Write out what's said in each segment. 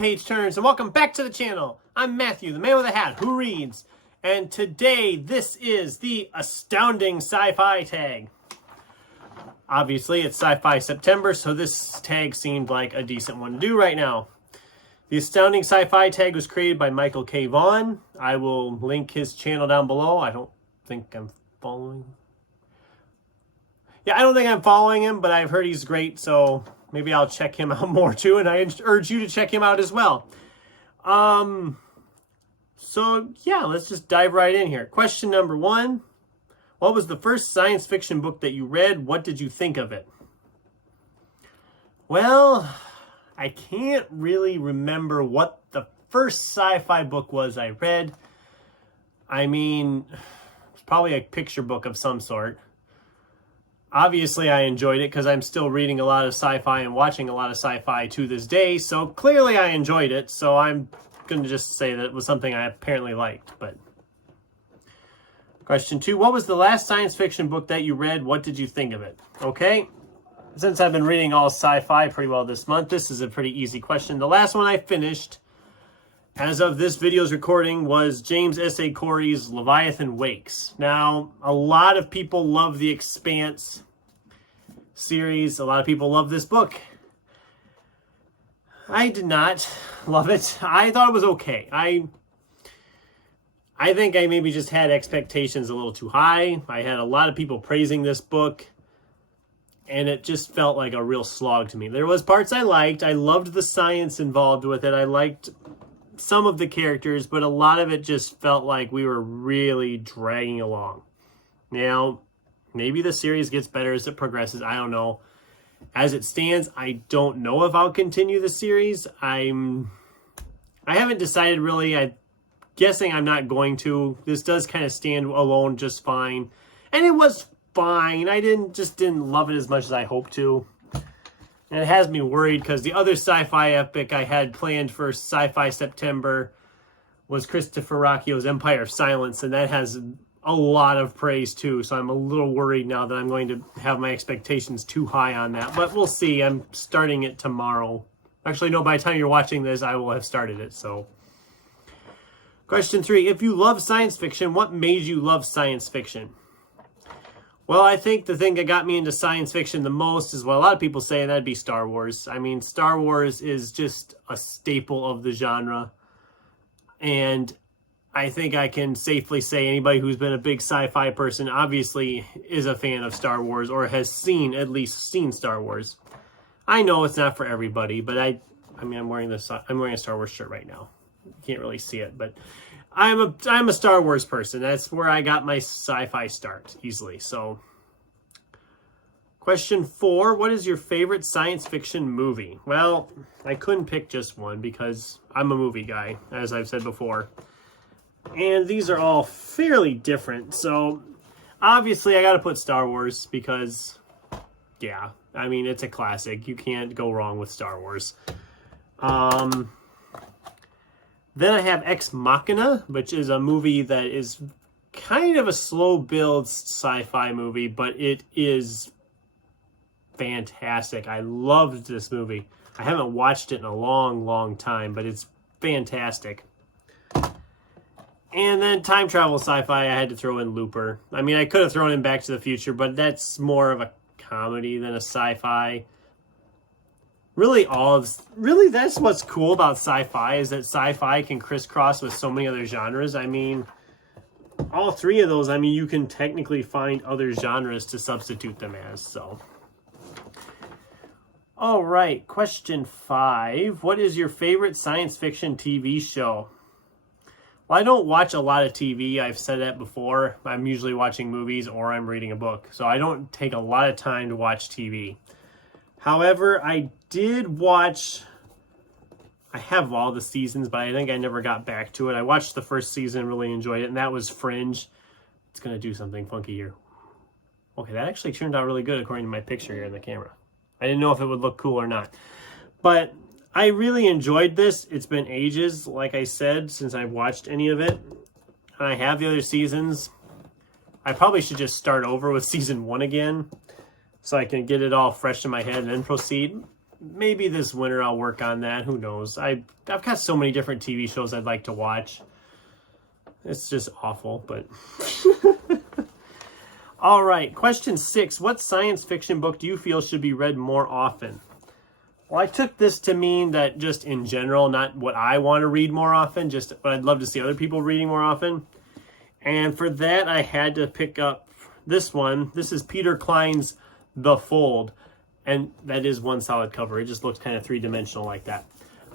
page turns, and welcome back to the channel. I'm Matthew, the man with a hat who reads, and today this is the Astounding Sci Fi Tag. Obviously, it's Sci-Fi September, so this tag seemed like a decent one to do right now. The Astounding Sci Fi Tag was created by Michael K. Vaughn. I will link his channel down below. I don't think I'm following. Yeah, I don't think I'm following him, but I've heard he's great, so maybe I'll check him out more too, and I urge you to check him out as well. So yeah, let's just dive right in here. Question number 1. What was the first science fiction book that you read? What did you think of it? Well, I can't really remember what the first sci-fi book was I read. I mean, it's probably a picture book of some sort. Obviously, I enjoyed it because I'm still reading a lot of sci-fi and watching a lot of sci-fi to this day. So clearly I enjoyed it. So I'm going to just say that it was something I apparently liked. But question 2, what was the last science fiction book that you read? What did you think of it? Okay. Since I've been reading all sci-fi pretty well this month, this is a pretty easy question. The last one I finished, as of this video's recording, was James S.A. Corey's Leviathan Wakes. Now, a lot of people love the Expanse series. A lot of people love this book. I did not love it. I thought it was okay. I think I maybe just had expectations a little too high. I had a lot of people praising this book, and it just felt like a real slog to me. There was parts I liked. I loved the science involved with it. I liked some of the characters, but a lot of it just felt like we were really dragging along. Now, maybe the series gets better as it progresses. I don't know. As it stands, I don't know if I'll continue the series. I haven't decided really. I'm guessing I'm not going to. This does kind of stand alone just fine. And it was fine. I didn't love it as much as I hoped to. And it has me worried because the other sci-fi epic I had planned for Sci-Fi September was Christopher Rocchio's Empire of Silence, and that has a lot of praise too. So I'm a little worried now that I'm going to have my expectations too high on that. But we'll see. I'm starting it tomorrow. Actually, no, by the time you're watching this, I will have started it. So, question 3. If you love science fiction, what made you love science fiction? Well, I think the thing that got me into science fiction the most is what a lot of people say, and that'd be Star Wars. I mean, Star Wars is just a staple of the genre. And I think I can safely say anybody who's been a big sci-fi person obviously is a fan of Star Wars or has at least seen Star Wars. I know it's not for everybody, but I mean, I'm wearing a Star Wars shirt right now. You can't really see it, but I'm a Star Wars person. That's where I got my sci-fi start easily. So, question 4, what is your favorite science fiction movie? Well, I couldn't pick just one because I'm a movie guy, as I've said before. And these are all fairly different. So, obviously, I got to put Star Wars because, yeah, I mean, it's a classic. You can't go wrong with Star Wars. Then I have Ex Machina, which is a movie that is kind of a slow build sci-fi movie, but it is fantastic. I loved this movie. I haven't watched it in a long, long time, but it's fantastic. And then time travel sci-fi, I had to throw in Looper. I mean, I could have thrown in Back to the Future, but that's more of a comedy than a sci-fi. Really, that's what's cool about sci-fi, is that sci-fi can crisscross with so many other genres. I mean, all 3 of those, I mean, you can technically find other genres to substitute them as, so. All right, question 5. What is your favorite science fiction TV show? Well, I don't watch a lot of TV. I've said that before. I'm usually watching movies or I'm reading a book, so I don't take a lot of time to watch TV. However, I have all the seasons, but I think I never got back to it. I watched the first season, really enjoyed it, and that was Fringe. It's going to do something funky here. Okay, that actually turned out really good according to my picture here in the camera. I didn't know if it would look cool or not. But I really enjoyed this. It's been ages, like I said, since I've watched any of it. And I have the other seasons. I probably should just start over with season 1 again, so I can get it all fresh in my head and then proceed. maybe this winter I'll work on that. Who knows? I've got so many different TV shows I'd like to watch. It's just awful, but... All right, question 6. What science fiction book do you feel should be read more often? Well, I took this to mean that just in general, not what I want to read more often, just what I'd love to see other people reading more often. And for that, I had to pick up this one. This is Peter Klein's The Fold. And that is one solid cover. It just looks kind of three-dimensional like that.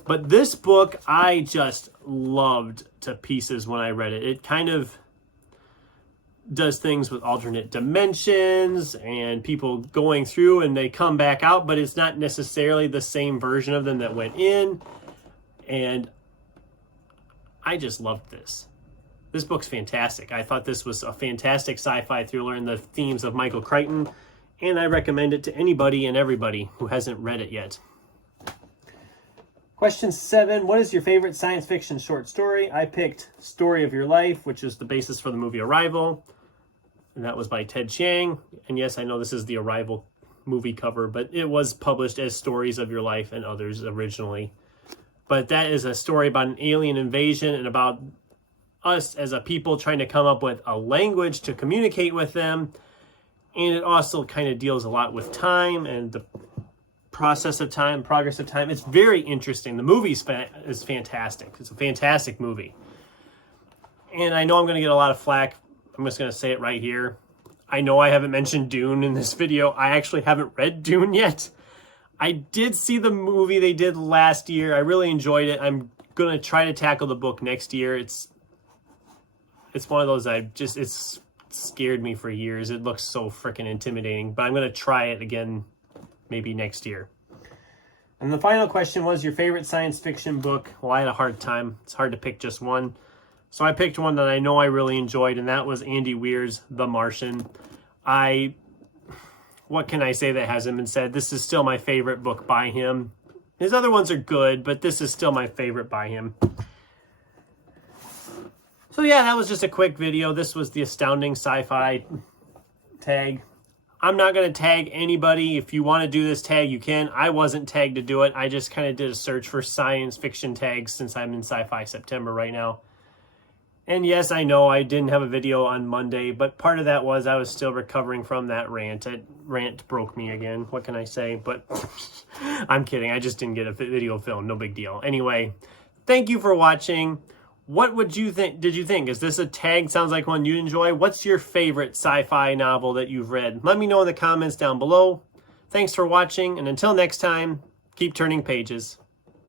But this book, I just loved to pieces when I read it. It kind of does things with alternate dimensions and people going through and they come back out, but it's not necessarily the same version of them that went in. And I just loved this. This book's fantastic. I thought this was a fantastic sci-fi thriller in the themes of Michael Crichton, and I recommend it to anybody and everybody who hasn't read it yet. Question 7, what is your favorite science fiction short story? I picked Story of Your Life, which is the basis for the movie Arrival. And that was by Ted Chiang. And yes, I know this is the Arrival movie cover, but it was published as Stories of Your Life and Others originally. But that is a story about an alien invasion and about us as a people trying to come up with a language to communicate with them. And it also kind of deals a lot with time and the process of time, progress of time. It's very interesting. The movie is fantastic. It's a fantastic movie. And I know I'm going to get a lot of flack. I'm just going to say it right here. I know I haven't mentioned Dune in this video. I actually haven't read Dune yet. I did see the movie they did last year. I really enjoyed it. I'm going to try to tackle the book next year. It's one of those it's scared me for years. It looks so freaking intimidating, but I'm going to try it again maybe next year. And the final question was your favorite science fiction book. Well, I had a hard time. It's hard to pick just one. So I picked one that I know I really enjoyed, and that was Andy Weir's The Martian. What can I say that hasn't been said? This is still my favorite book by him. His other ones are good, but this is still my favorite by him. So yeah, that was just a quick video. This was the Astounding Sci-Fi Tag. I'm not going to tag anybody. If you want to do this tag, you can. I wasn't tagged to do it. I just kind of did a search for science fiction tags since I'm in Sci-Fi September right now. And yes, I know I didn't have a video on Monday, but part of that was I was still recovering from that rant. That rant broke me again. What can I say? But I'm kidding. I just didn't get a video filmed. No big deal. Anyway, thank you for watching. What would you think? Did you think? Is this a tag? Sounds like one you enjoy. What's your favorite sci-fi novel that you've read? Let me know in the comments down below. Thanks for watching, and until next time, keep turning pages.